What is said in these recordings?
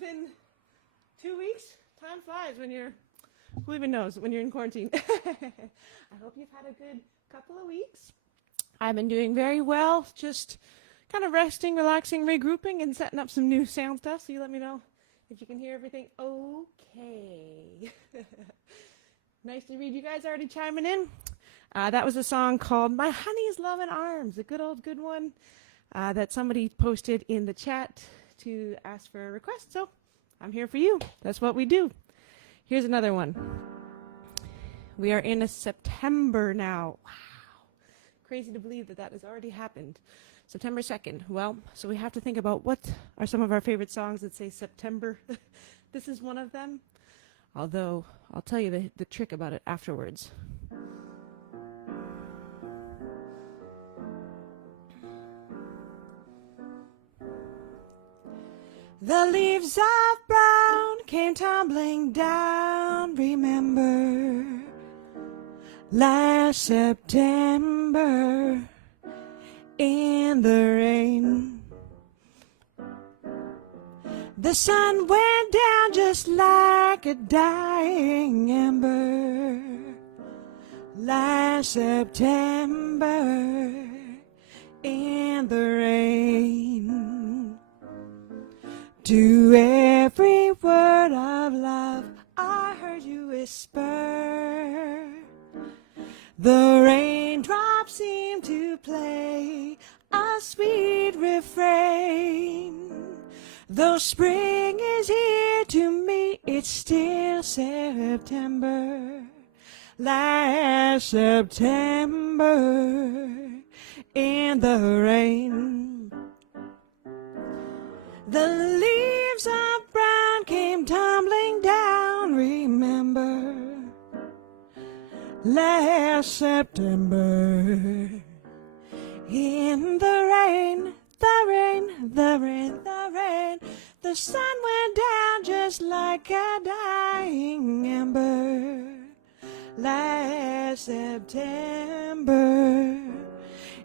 been 2 weeks. Time flies when you're, who even knows, when you're in quarantine. I hope you've had a good couple of weeks. I've been doing very well, just kind of resting, relaxing, regrouping, and setting up some new sound stuff. So you let me know if you can hear everything okay. Nice to read you guys already chiming in. That was a song called My Honey's Love in Arms, a good old good one that somebody posted in the chat to ask for a request. So I'm here for you. That's what we do. Here's another one. We are in a September now. Wow. Crazy to believe that that has already happened. September 2nd. Well, so we have to think about what are some of our favorite songs that say September. This is one of them. Although, I'll tell you the trick about it afterwards. The leaves of brown came tumbling down, remember, last September in the rain. The sun went down just like a dying ember, last September in the rain. To every word of love I heard you whisper, the raindrops seem to play a sweet refrain. Though spring is here, to me it's still September, last September in the rain. The leaves of brown came tumbling down, remember, last September in the rain, the rain, the rain, the rain. The sun went down just like a dying ember, last September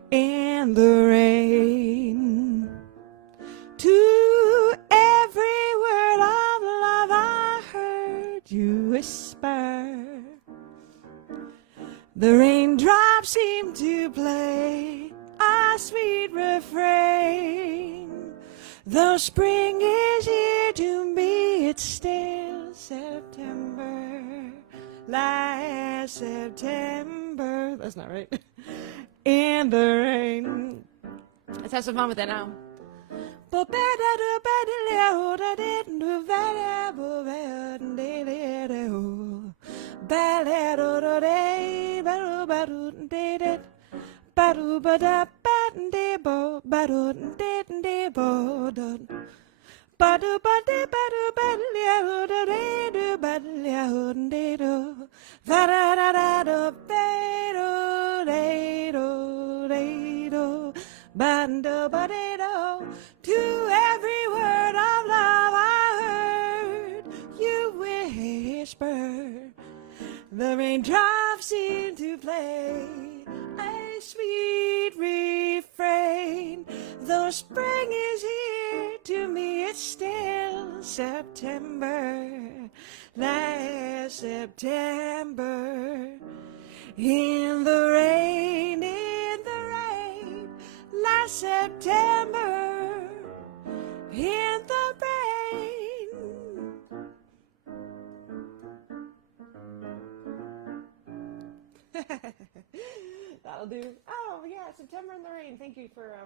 in the rain. To every word of love I heard you whisper, the raindrops seem to play a sweet refrain. Though spring is here, to me it's still September, last September. That's not right. In the rain. Let's have some fun with that now. To every word of love I heard you whisper, the raindrops seem to play a sweet refrain. Though spring is here, to me it's still September, last September in the rain, last September in the rain. That'll do. Oh yeah, September in the rain. Thank you for I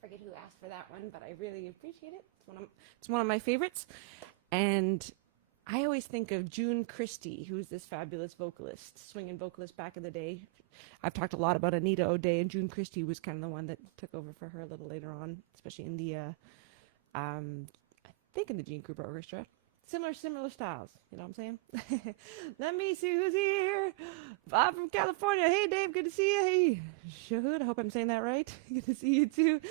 forget who asked for that one, but I really appreciate it. It's one of my favorites. And I always think of June Christie, who's this fabulous vocalist, swinging vocalist back in the day. I've talked a lot about Anita O'Day, and June Christie was kind of the one that took over for her a little later on, especially in the, I think in the Gene Krupa Orchestra. Similar styles, you know what I'm saying? Let me see who's here. Bob from California. Hey, Dave, good to see you. Hey, Shahud, I hope I'm saying that right. Good to see you, too.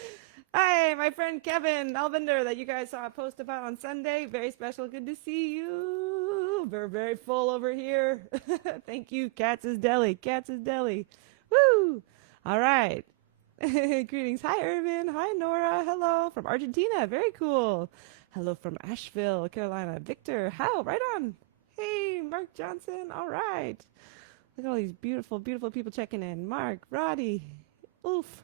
Hi, my friend Kevin Alvinder that you guys saw a post about on Sunday. Very special. Good to see you. We're very full over here. Thank you, Katz's Deli. Katz's Deli. Woo! All right. Greetings. Hi, Irvin. Hi, Nora. Hello. From Argentina. Very cool. Hello from Asheville, Carolina. Victor, how? Right on. Hey, Mark Johnson. All right. Look at all these beautiful, beautiful people checking in. Mark, Roddy. Oof.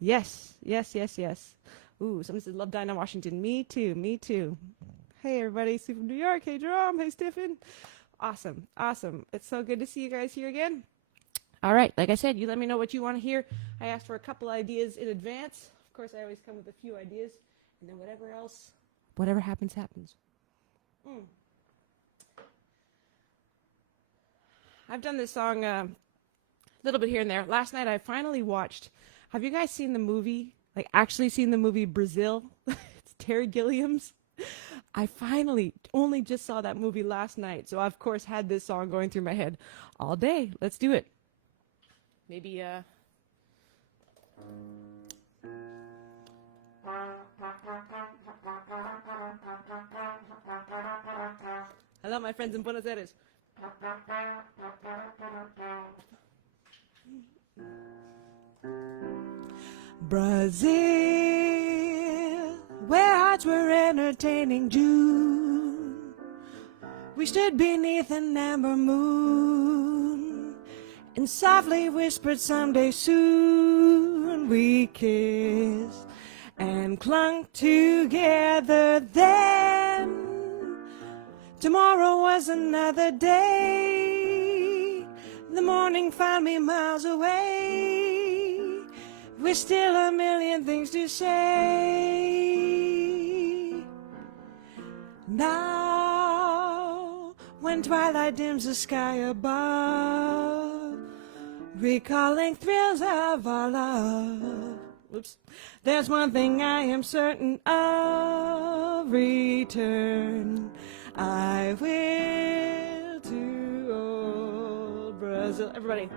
Yes, yes, yes, yes. Ooh, someone says, love Dinah Washington. Me too, me too. Hey, everybody. Sue from New York. Hey, Jerome. Hey, Stephen. Awesome, awesome. It's so good to see you guys here again. All right, like I said, you let me know what you want to hear. I asked for a couple ideas in advance. Of course, I always come with a few ideas, and then whatever else, whatever happens, happens. I've done this song a little bit here and there. Last night, I finally watched. Have you guys seen the movie? Like, actually seen the movie Brazil? It's Terry Gilliam's. I finally only just saw that movie last night, so I, of course, had this song going through my head all day. Let's do it. Maybe, hello, my friends in Buenos Aires. Brazil, where hearts were entertaining June. We stood beneath an amber moon and softly whispered someday soon we kissed and clung together then. Tomorrow was another day. The morning found me miles away. With still a million things to say. Now, when twilight dims the sky above, recalling thrills of our love. Oops. There's one thing I am certain of, return I will to old Brazil. Everybody.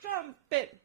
Trumpet.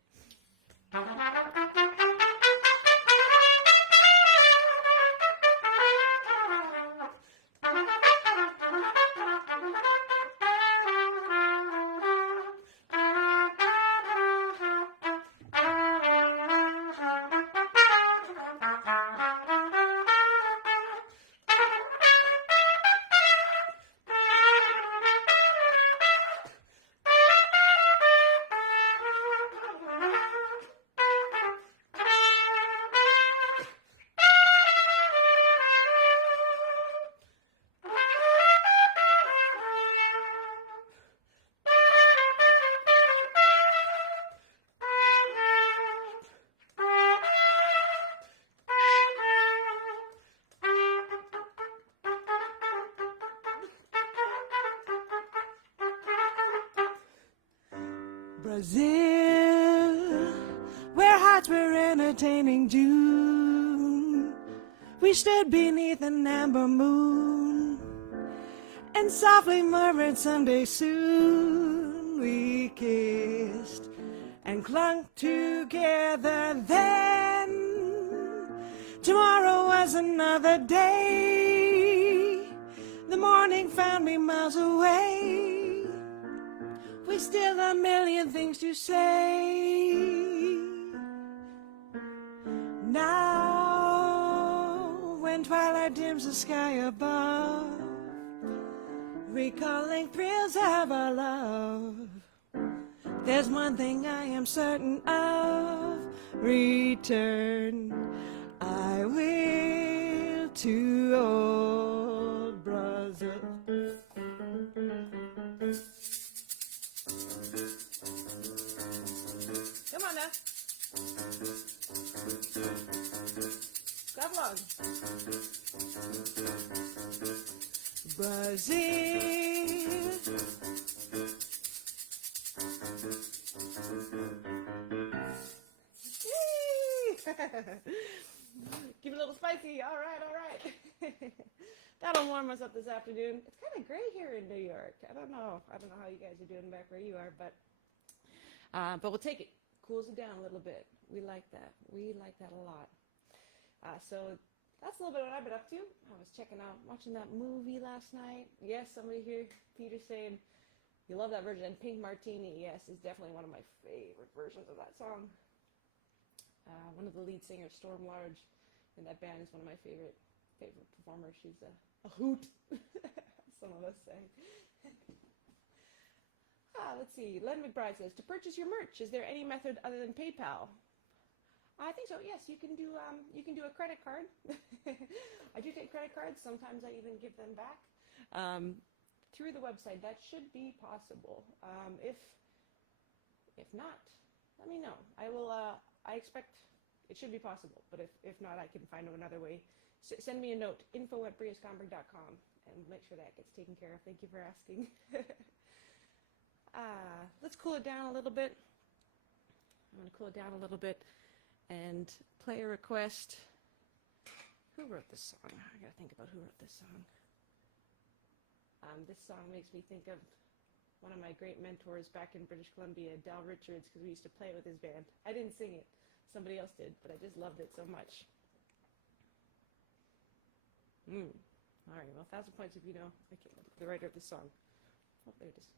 Brazil, where hearts were entertaining June. We stood beneath an amber moon and softly murmured someday soon we kissed and clung together then. Tomorrow was another day. The morning found me miles away. We still a million things to say. Now, when twilight dims the sky above, recalling thrills of our love, there's one thing I am certain of, return I will to old Brazil. Come on now. Clap along. Brazil. Keep it a little spicy. All right, all right. That'll warm us up this afternoon. It's kind of gray here in New York. I don't know how you guys are doing back where you are, but we'll take it. Cools it down a little bit. We like that. We like that a lot. So that's a little bit of what I've been up to. I was watching that movie last night. Yes, somebody here, Peter saying, You love that version. And Pink Martini, yes, is definitely one of my favorite versions of that song. One of the lead singers, Storm Large, in that band is one of my favorite performers. She's a hoot, some of us say. Let's see. Len McBride says, to purchase your merch, is there any method other than PayPal? I think so. Yes, you can do a credit card. I do take credit cards. Sometimes I even give them back through the website. That should be possible. If not, let me know. I will. I expect it should be possible. But if not, I can find another way. Send me a note, info@briaskonberg.com, and make sure that gets taken care of. Thank you for asking. Let's cool it down a little bit. I'm going to cool it down a little bit and play a request. Who wrote this song? I gotta think about who wrote this song. This song makes me think of one of my great mentors back in British Columbia, Dal Richards, because we used to play it with his band. I didn't sing it. Somebody else did, but I just loved it so much. All right, well, 1,000 points if you know the writer of this song. Oh, there it is.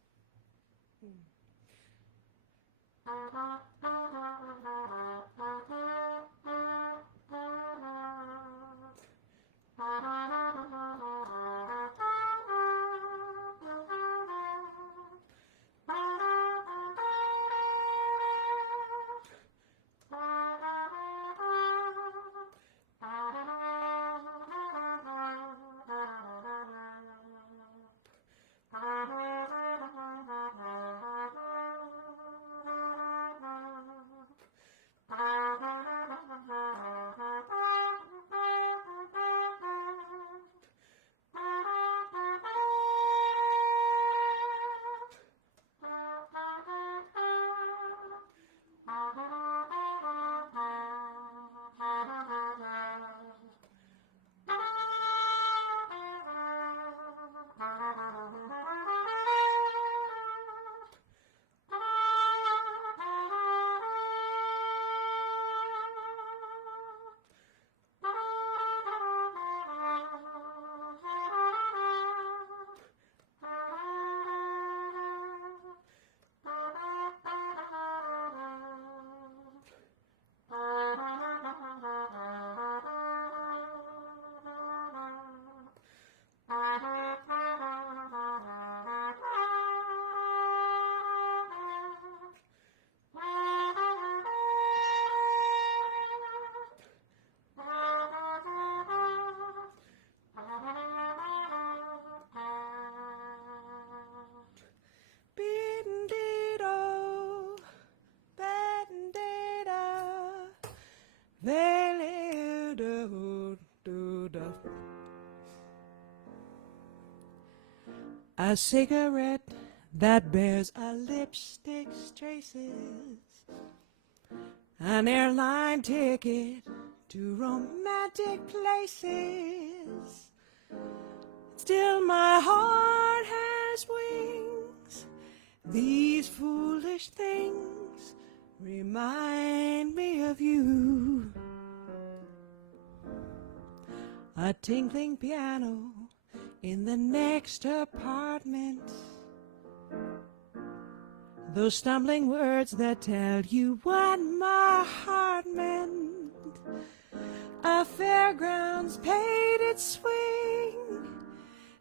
A cigarette that bears a lipstick's traces, an airline ticket to romantic places. Still my heart has wings. These foolish things remind me of you. A tinkling piano in the next apartment. Those stumbling words that tell you what my heart meant. A fairgrounds painted swing.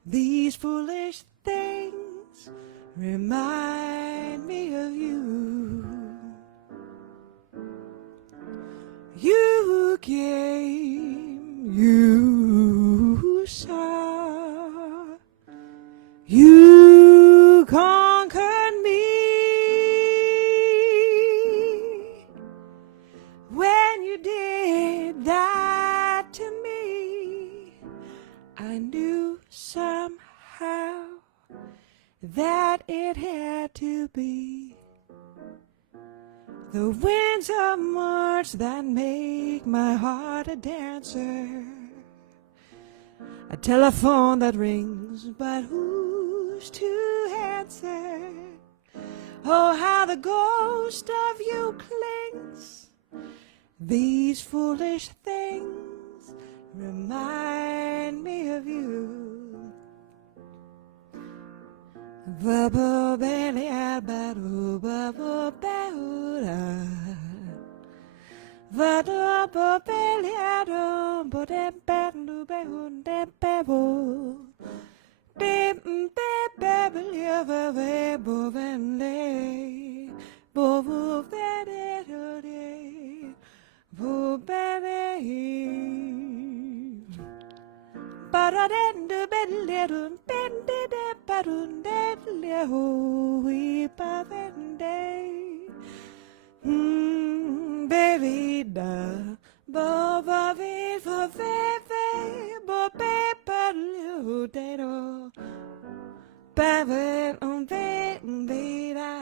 These foolish things remind me of you. You came, you saw, you conquered me. When you did that to me, I knew somehow that it had to be. The winds of March that make my heart a dancer. A telephone that rings, but who's to answer? Oh, how the ghost of you clings. These foolish things remind me of you. Bubble belly badu bubble behuda. Bubble belly ado bode badu behunde bebu. Bim bebeli ave bovende. Bovu vedere. Bubere. Baradende bellerun bende de barunde leho we pavende. Bevida bova viva veve bo peper leudero baven on vida.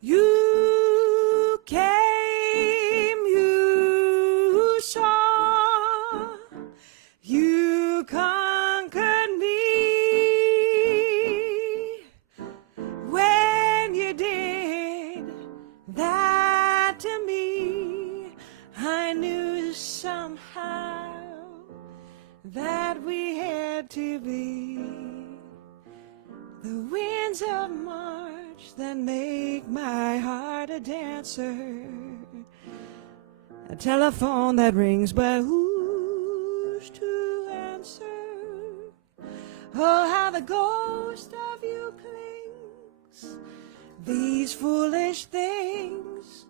You came, you saw, you conquered me. When you did that to me, I knew somehow that we had to be the winds of March that make my heart a dancer, a telephone that rings but who's to answer? Oh, how the ghost of you clings. These foolish things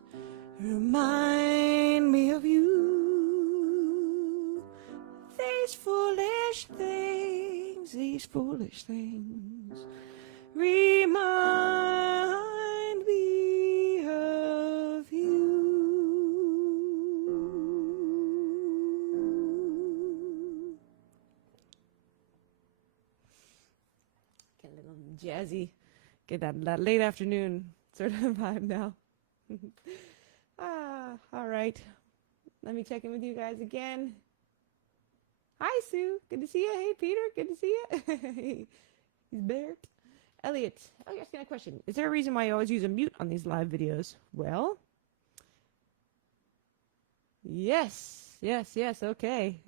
remind me of you. These foolish things remind me of you. Get a little jazzy, get that late afternoon sort of vibe now. All right. Let me check in with you guys again. Hi, Sue. Good to see you. Hey, Peter. Good to see you. He's Bert. Elliot. Oh, you're asking a question. Is there a reason why you always use a mute on these live videos? Well, yes. Okay.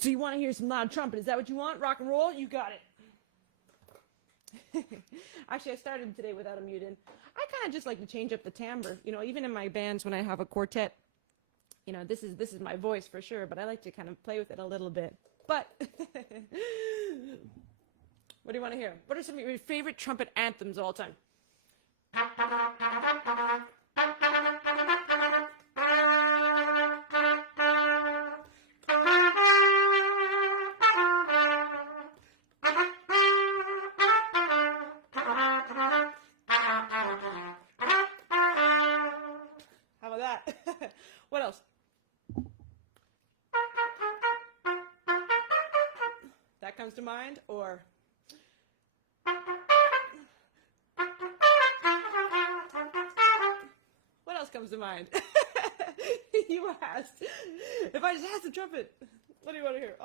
So you want to hear some loud trumpet? Is that what you want? Rock and roll? You got it. Actually, I started today without a mute in. I kind of just like to change up the timbre. You know, even in my bands when I have a quartet, you know, this is my voice for sure, but I like to kind of play with it a little bit. But what do you want to hear? What are some of your favorite trumpet anthems of all time? How about that? What else? That comes to mind, or what else comes to mind? You asked. If I just asked the trumpet, what do you want to hear?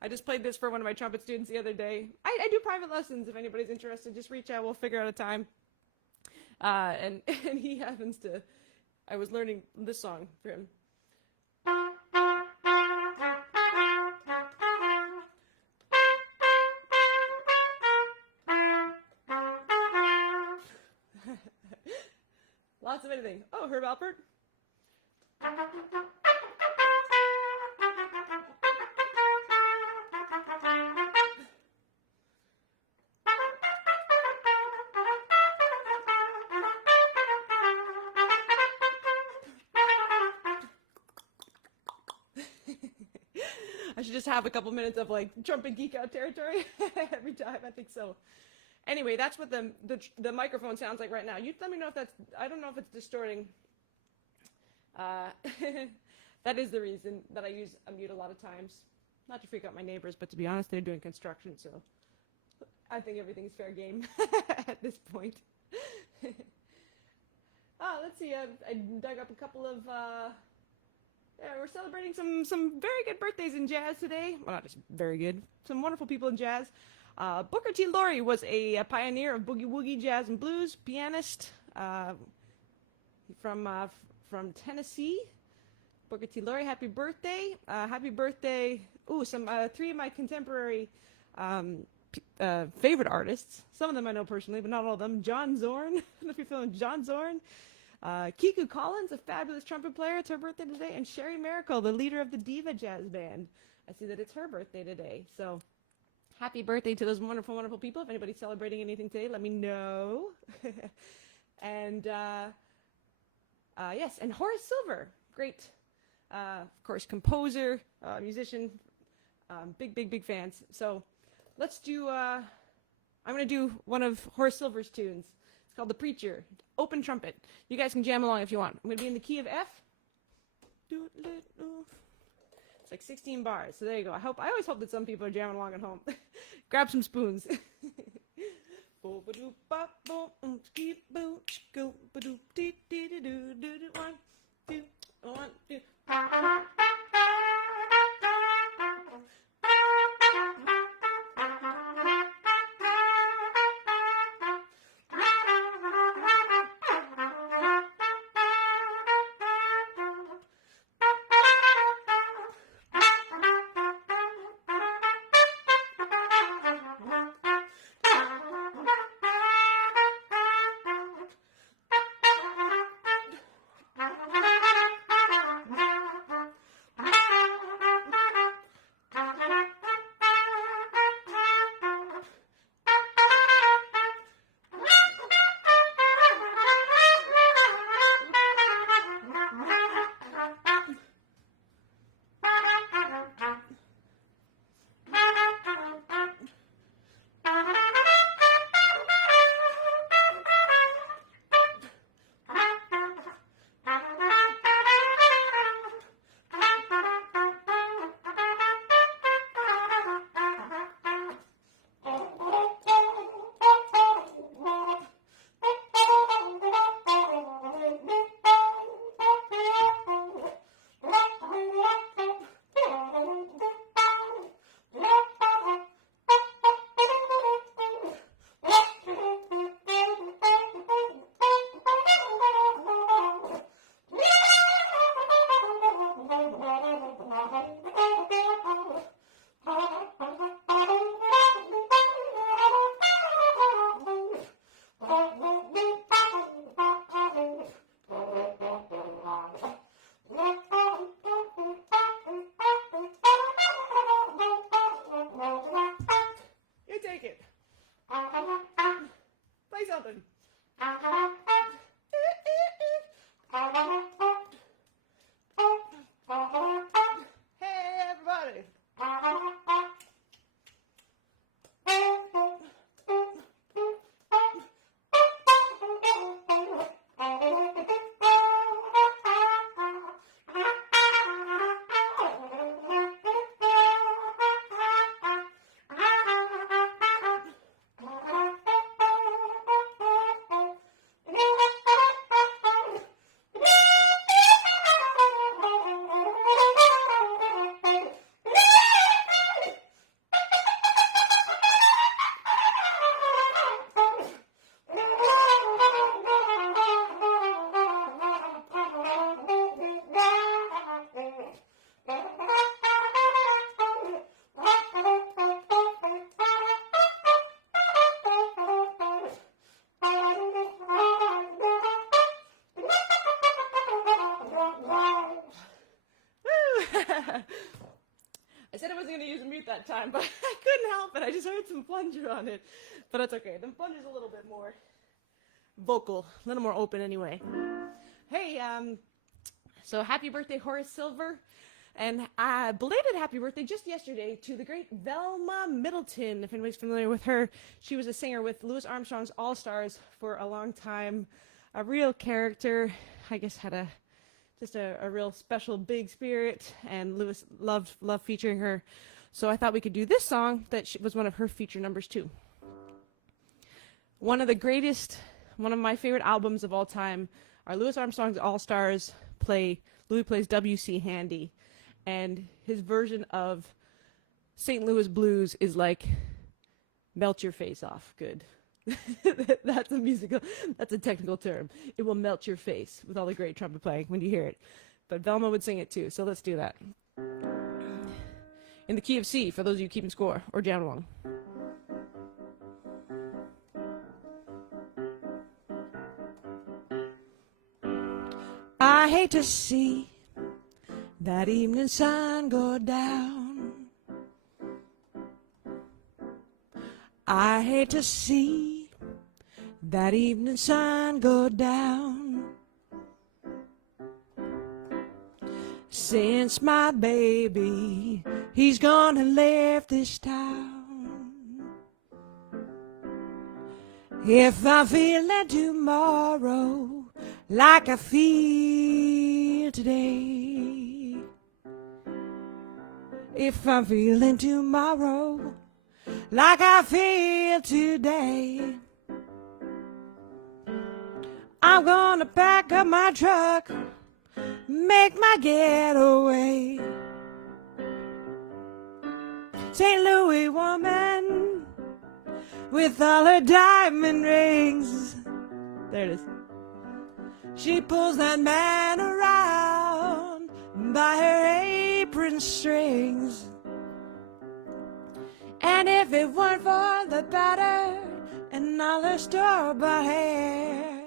I just played this for one of my trumpet students the other day. I do private lessons. If anybody's interested, just reach out. We'll figure out a time. And he happens to. I was learning this song for him. Lots of anything. Oh, Herb Alpert. I should just have a couple minutes of like trumpet geek out territory every time. I think so. Anyway, that's what the microphone sounds like right now. You let me know if that's. I don't know if it's distorting. That is the reason that I use a mute a lot of times. Not to freak out my neighbors, but to be honest, they're doing construction, so I think everything's fair game at this point. Let's see. I dug up a couple of. We're celebrating some very good birthdays in jazz today. Well, not just very good. Some wonderful people in jazz. Booker T. Laurie was a pioneer of boogie-woogie jazz and blues, pianist from Tennessee. Booker T. Laurie, happy birthday. Happy birthday. Ooh, some 3 of my contemporary favorite artists. Some of them I know personally, but not all of them. John Zorn. I don't know if you're feeling John Zorn. Kiku Collins, a fabulous trumpet player. It's her birthday today. And Sherry Miracle, the leader of the Diva Jazz Band. I see that it's her birthday today. So happy birthday to those wonderful, wonderful people. If anybody's celebrating anything today, let me know. And yes, and Horace Silver, great, of course, composer, musician, big fans. So let's do, I'm going to do one of Horace Silver's tunes. It's called The Preacher, open trumpet. You guys can jam along if you want. I'm going to be in the key of F. It's like 16 bars, so there you go. I always hope that some people are jamming along at home. Grab some spoons. One, two, 1, 2. I said I wasn't going to use a mute that time, but I couldn't help it. I just heard some plunger on it. But that's okay. The plunger's a little bit more vocal, a little more open anyway. Hey, so happy birthday, Horace Silver. And belated happy birthday just yesterday to the great Velma Middleton. If anybody's familiar with her, she was a singer with Louis Armstrong's All-Stars for a long time. A real character. I guess had a real special big spirit, and Louis loved featuring her. So I thought we could do this song that was one of her feature numbers too. One of my favorite albums of all time are Louis Armstrong's All-Stars. Louis plays W.C. Handy, and his version of St. Louis Blues is like melt your face off good. That's a technical term. It will melt your face with all the great trumpet playing when you hear it. but Velma would sing it too, so let's do that. In the key of C, for those of you keeping score, or jam along. I hate to see that evening sun go down. I hate to see that evening sun go down. Since my baby, he's gonna leave this town. If I'm feeling tomorrow like I feel today, if I'm feeling tomorrow like I feel today, I'm gonna pack up my truck, make my getaway. St. Louis woman with all her diamond rings. There it is. She pulls that man around by her apron strings. And if it weren't for the batter and all her store-bought hair,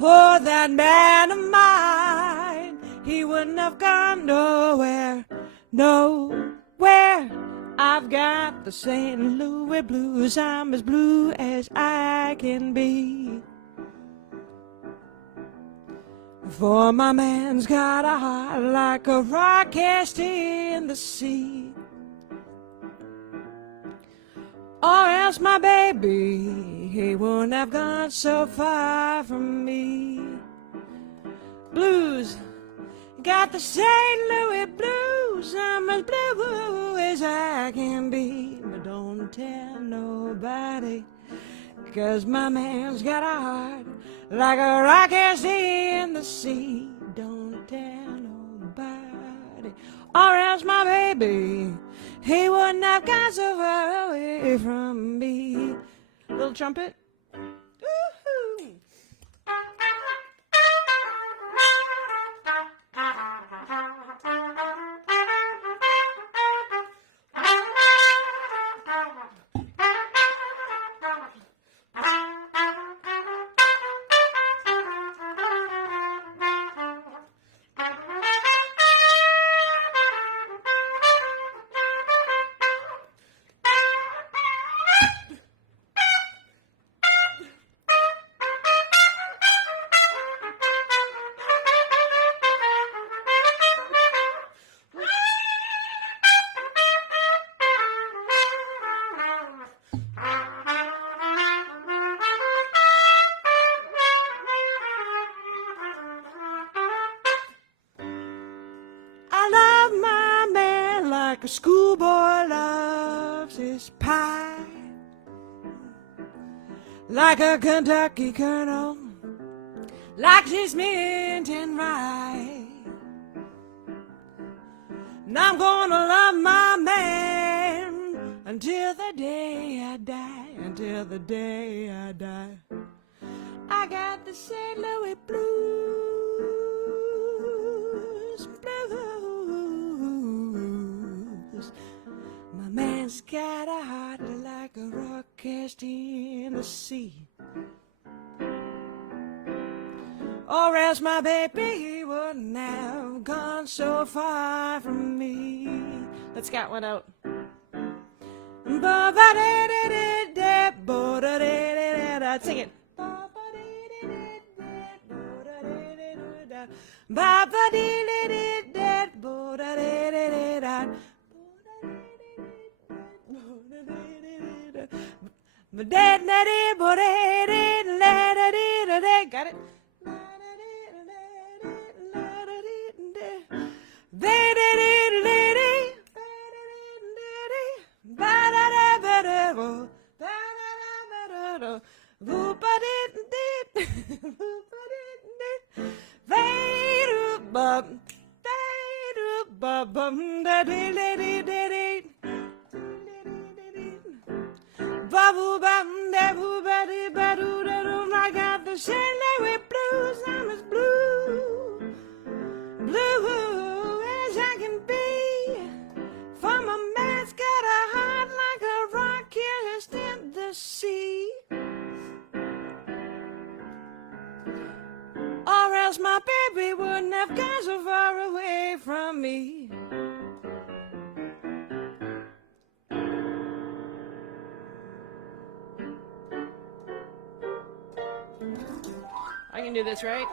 oh, that man of mine, he wouldn't have gone nowhere, nowhere. I've got the St. Louis blues, I'm as blue as I can be. For my man's got a heart like a rock cast in the sea. Or else my baby, he wouldn't have gone so far from me. Blues, got the St. Louis blues, I'm as blue as I can be. But don't tell nobody, 'cause my man's got a heart like a rock cast in the sea. Don't tell nobody, or else my baby, he wouldn't have gone so far away from me. Little trumpet. Woo-hoo. A schoolboy loves his pie, like a Kentucky colonel likes his mint and rye. And I'm gonna love my man until the day I die, until the day I die. I got the St. Louis blues, blues. My man's got a heart like a rock cast in the sea. Or else my baby wouldn't have gone so far from me. Let's get one out. Sing it. Got it? I got the St. Louis blues, I'm as blue else my baby wouldn't have gone so far away from me. I can do this, right?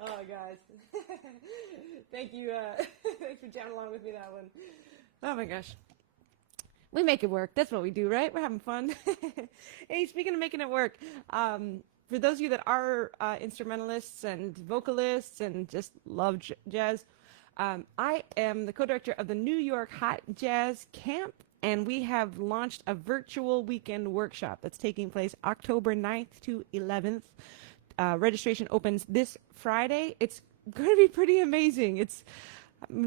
Oh, guys. Thank you. Thanks for jamming along with me that one. Oh, my gosh. We make it work. That's what we do, right? We're having fun. Hey, speaking of making it work, for those of you that are instrumentalists and vocalists and just love jazz, I am the co-director of the New York Hot Jazz Camp, and we have launched a virtual weekend workshop that's taking place October 9th to 11th. Registration opens this Friday. It's going to be pretty amazing.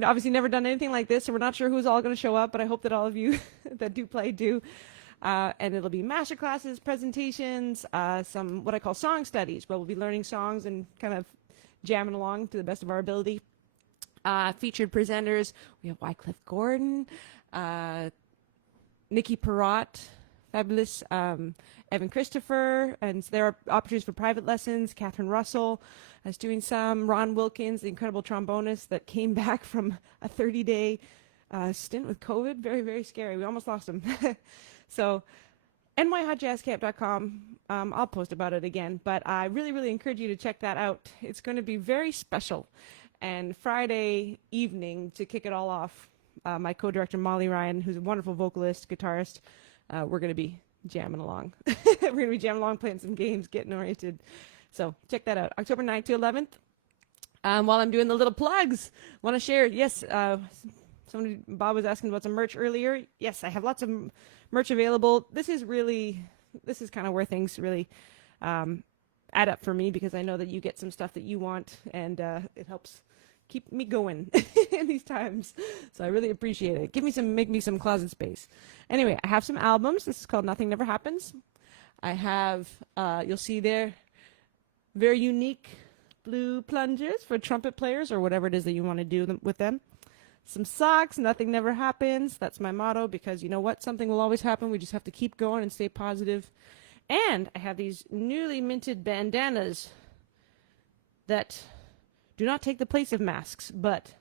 Obviously never done anything like this, so we're not sure who's all going to show up, but I hope that all of you that do play do. And it'll be master classes, presentations, some what I call song studies, where we'll be learning songs and kind of jamming along to the best of our ability. Featured presenters, we have Wycliffe Gordon, Nikki Perrott, fabulous, Evan Christopher, and there are opportunities for private lessons. Catherine Russell is doing some. Ron Wilkins, the incredible trombonist that came back from a 30-day stint with COVID. Very, very scary. We almost lost him. So, nyhotjazzcamp.com. I'll post about it again, but I really, really encourage you to check that out. It's going to be very special. And Friday evening, to kick it all off, my co-director Molly Ryan, who's a wonderful vocalist, guitarist, we're going to be jamming along. We're going to be jamming along, playing some games, getting oriented. So check that out. October 9th to 11th. While I'm doing the little plugs, want to share, yes, Bob was asking about some merch earlier. Yes, I have lots of merch available. This is kind of where things really add up for me, because I know that you get some stuff that you want, and it helps keep me going in these times. So I really appreciate it. Make me some closet space. Anyway, I have some albums. This is called Nothing Never Happens. I have, you'll see there, very unique blue plungers for trumpet players or whatever it is that you want to do with them. Some socks, Nothing Never Happens. That's my motto, because you know what? Something will always happen. We just have to keep going and stay positive. And I have these newly minted bandanas that do not take the place of masks, but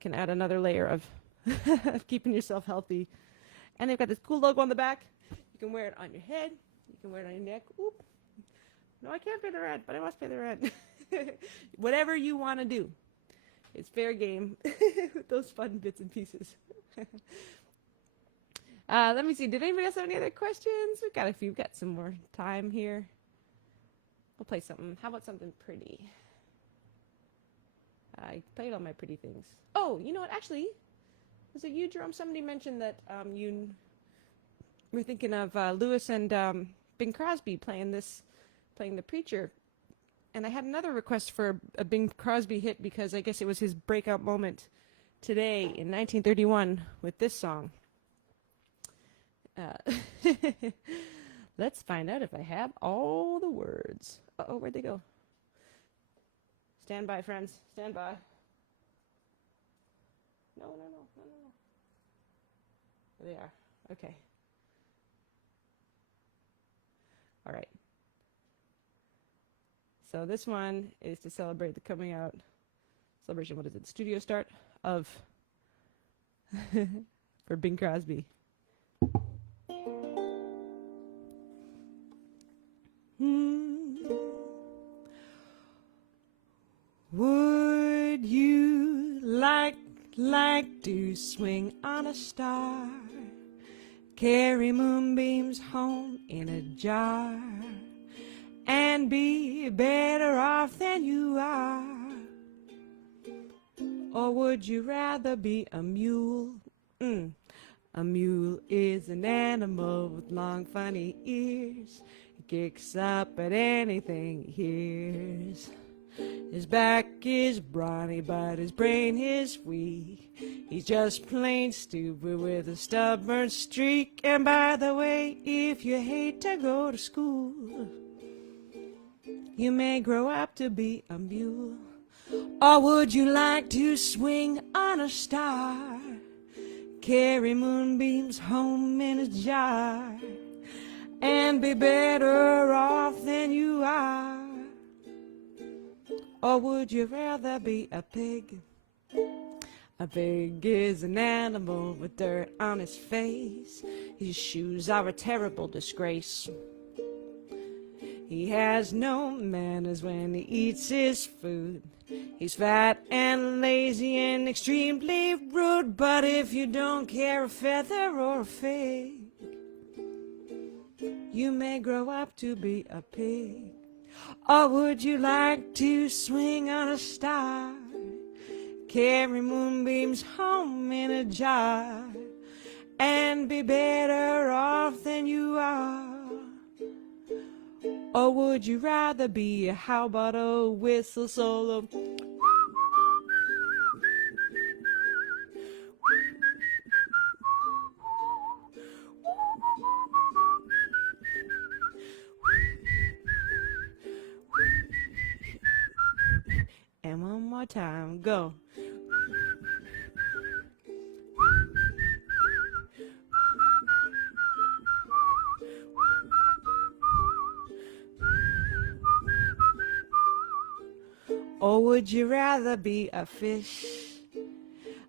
can add another layer of keeping yourself healthy. And they've got this cool logo on the back. You can wear it on your head. You can wear it on your neck. Oop. No, I can't pay the rent, but I must pay the rent. Whatever you want to do. It's fair game with those fun bits and pieces. Let me see. Did anybody else have any other questions? We've got a few. We've got some more time here. We'll play something. How about something pretty? I played all my pretty things. Oh, you know what? Actually, was it you, Jerome? Somebody mentioned that you were thinking of Lewis and Bing Crosby playing the Preacher. And I had another request for a Bing Crosby hit, because I guess it was his breakout moment today in 1931 with this song. Let's find out if I have all the words. Uh-oh, where'd they go? Stand by, friends. Stand by. No. There they are. Okay. All right. So this one is to celebrate the coming out celebration. What is it? Studio start of for Bing Crosby. Would you like to swing on a star, carry moonbeams home in a jar, and be better off than you are? Or would you rather be a mule? A mule is an animal with long funny ears. He kicks up at anything he hears. His back is brawny, but his brain is weak. He's just plain stupid with a stubborn streak. And by the way, if you hate to go to school, you may grow up to be a mule. Or would you like to swing on a star, carry moonbeams home in a jar, and be better off than you are? Or would you rather be a pig? A pig is an animal with dirt on his face. His shoes are a terrible disgrace. He has no manners when he eats his food. He's fat and lazy and extremely rude. But if you don't care a feather or a fig, you may grow up to be a pig. Or would you like to swing on a star, carry moonbeams home in a jar, and be better off than you are? Or would you rather be a how about a whistle solo? And one more time, go. Or would you rather be a fish?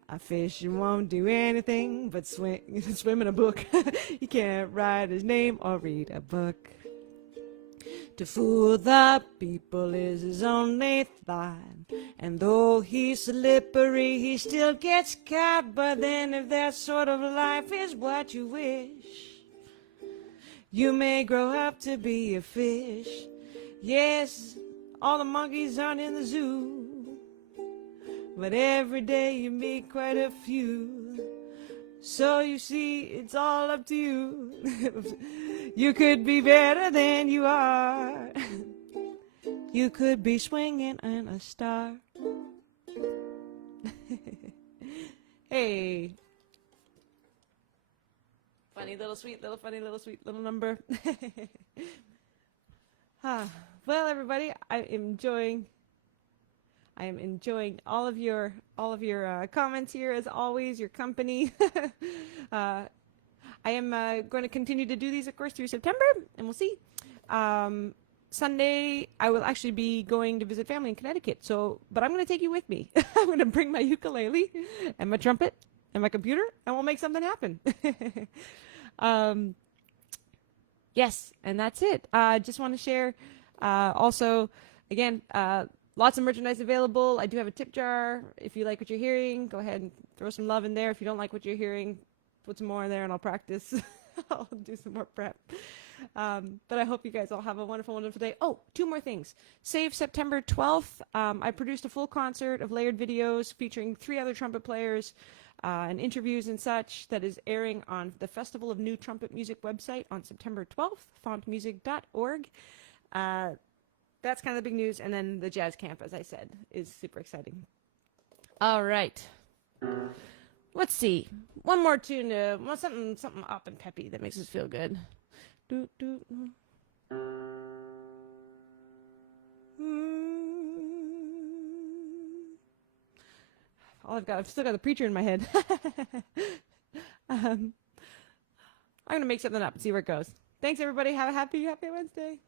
A fish who won't do anything but swim in a brook. He can't write his name or read a book. To fool the people is his only thought. And though he's slippery, he still gets caught. But then if that sort of life is what you wish, you may grow up to be a fish. Yes, all the monkeys aren't in the zoo, but every day you meet quite a few. So you see, it's all up to you. You could be better than you are. You could be swinging in a star. Hey. Funny little sweet little number. Well, everybody, I am enjoying all of your comments here, as always, your company. I am going to continue to do these, of course, through September, and we'll see. Sunday, I will actually be going to visit family in Connecticut, but I'm going to take you with me. I'm going to bring my ukulele and my trumpet and my computer, and we'll make something happen. Yes, and that's it. Just want to share. Also, again, lots of merchandise available. I do have a tip jar. If you like what you're hearing, go ahead and throw some love in there. If you don't like what you're hearing, put some more in there and I'll practice. I'll do some more prep. But I hope you guys all have a wonderful, wonderful day. Oh, two more things. Save September 12th. I produced a full concert of layered videos featuring 3 other trumpet players and interviews and such that is airing on the Festival of New Trumpet Music website on September 12th, fontmusic.org. That's kind of the big news. And then the jazz camp, as I said, is super exciting. All right. Let's see. One more tune. Something up and peppy that makes us feel good. Doot, doot. I've still got the preacher in my head. I'm going to make something up and see where it goes. Thanks, everybody. Have a happy Wednesday.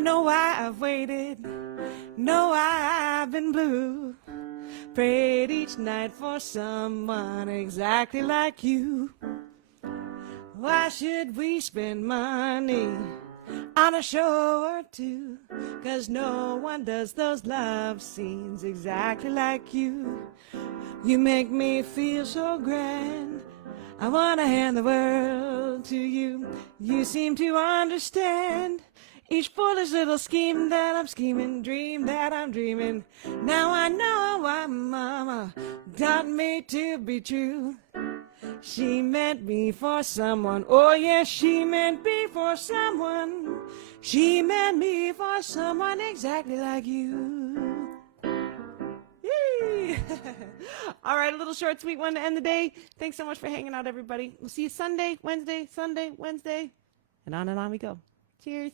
know why I've waited, know why I've been blue. Prayed each night for someone exactly like you. Why should we spend money on a show or two? 'Cause no one does those love scenes exactly like you. You make me feel so grand, I wanna hand the world to you. You seem to understand each foolish little scheme that I'm scheming, dream that I'm dreaming. Now I know why Mama taught me to be true. She meant me for someone, oh yes, she meant me for someone. She meant me for someone exactly like you. Yay! All right, a little short, sweet one to end the day. Thanks so much for hanging out, everybody. We'll see you Sunday, Wednesday, Sunday, Wednesday, and on we go. Cheers.